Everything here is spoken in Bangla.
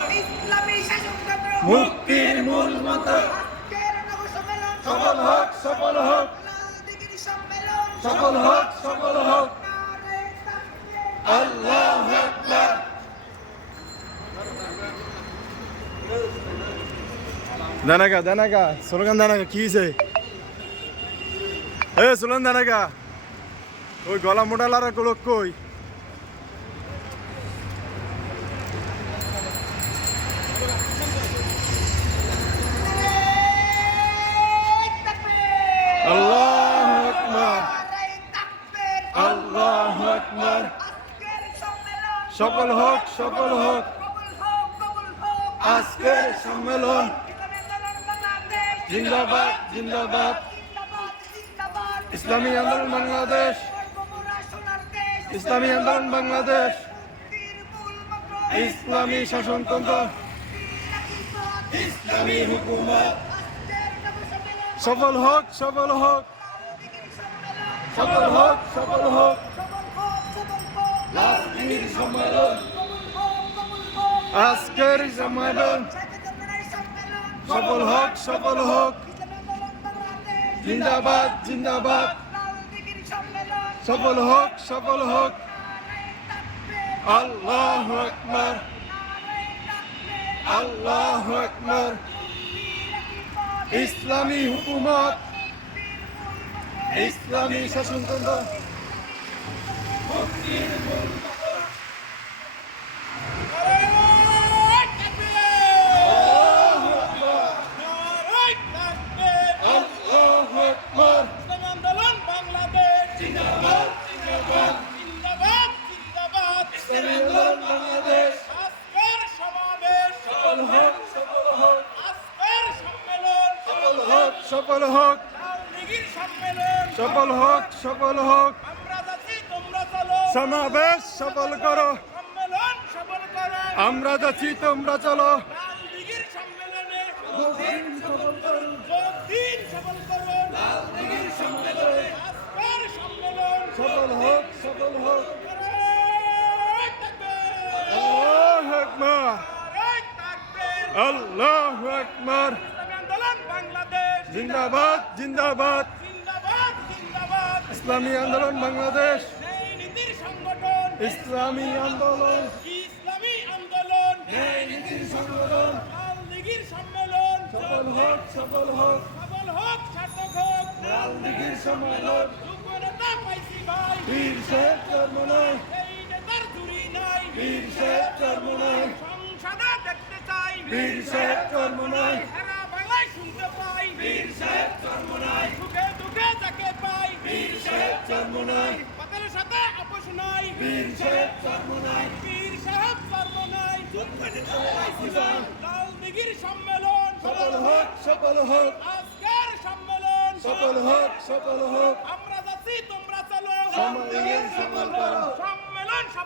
ইসলামী শাসনতন্ত্র মুক্তির মূল মন্ত্র আজকের নবসম্মেলন সফল হোক, সফল হোক, লাল দিঘির সম্মেলন সফল হোক, সফল হোক। নারে তাকবীর আল্লাহু আকবার। দেনাগা স্লোগান দেনাগা কি হয়েছে? স্লোগান দেনাগা ওই গলা মোটা লারা লোক কই? আল্লাহু আকবার, নারে তাকবীর আল্লাহু আকবার। আজকের সম্মেলন সফল হোক, সফল হোক কবুল হোক আজকের সম্মেলন। ইসলামী আন্দোলন বাংলাদেশ জিন্দাবাদ, জিন্দাবাদ। জিন্দাবাদ জিন্দাবাদ ইসলামী আন্দোলন বাংলাদেশ, সর্বমোরা সোনার দেশ ইসলামী আন্দোলন বাংলাদেশ, মুক্তির মূল মন্ত্র ইসলামী শাসনতন্ত্র, ইসলামী হুকুমত আজকের নবসম্মেলন সফল হোক, সফল হোক, সফল হোক, সফল হোক। লাল দিঘির সম্মেলন আজকের সম্মেলন সফল হোক, সফল হোক। জিন্দাবাদ, জিন্দাবাদ। সফল হোক, সফল হোক। আল্লাহু আকবার, আল্লাহু আকবার। ইসলামী হুকুমত, ইসলামী শাসনতন্ত্র, আল্লাহু আকবার। আন্দোলন বাংলাদেশ জিন্দাবাদ, জিন্দাবাদ। ইসলামী আন্দোলন বাংলাদেশ আজকের সমাবেশ সফল হোক, সফল হোক, আজকের সম্মেলন সফল হোক, সফল হোক, লাল দিঘির সম্মেলন সফল হোক, সফল হোক। আমরা যাচ্ছি তোমরা চলো সমাবেশ সফল করো, সম্মেলন সফল করো আমরা যাচ্ছি তোমরা চলো। লাল দিঘির সম্মেলনে যোগ দিন, সফল করুন। যোগ দিন সফল করো লাল দিঘির সম্মেলনে আজকের সম্মেলন সফল হোক, সফল হোক। নারায়ে তাকবীর আল্লাহু আকবার, নারায়ে তাকবীর আল্লাহু আকবার। ইসলামী আন্দোলন বাংলাদেশ জিন্দাবাদ, জিন্দাবাদ। জিন্দাবাদ জিন্দাবাদ ইসলামী আন্দোলন বাংলাদেশ, এই নীতির সংগঠন ইসলামী আন্দোলন, ইসলামী আন্দোলন ন্যায় নীতির সংগঠন লাল দিঘির সম্মেলন সফল হোক, সফল হোক। সফল হোক সার্থক হোক লাল দিঘির সম্মেলন যোগ্য নেতা পাইছি ভাই বীর শেখ চরমনাই, এই নেতার জুড়ি নাই বীর শেখ চরমনাই, সংসদে দেখতে চাই বীর শেখ চরমনাই, সারা বাংলায় শুনতে পাই বীর শেখ চরমনাই, সুখে দুঃখে যাকে পাই বীর শেখ চরমনাই, পাতের সাথে আপোষ নাই বীর শেখ চরমনাই। বীর সাহেব কর্ম নাই লাল দিঘির সম্মেলন সফল হোক, সফল হোক, আজকের সম্মেলন সফল হোক, সফল হোক। আমরা যাচ্ছি তোমরা চলো সম্মেলন সফল করো। সম্মেলন সফল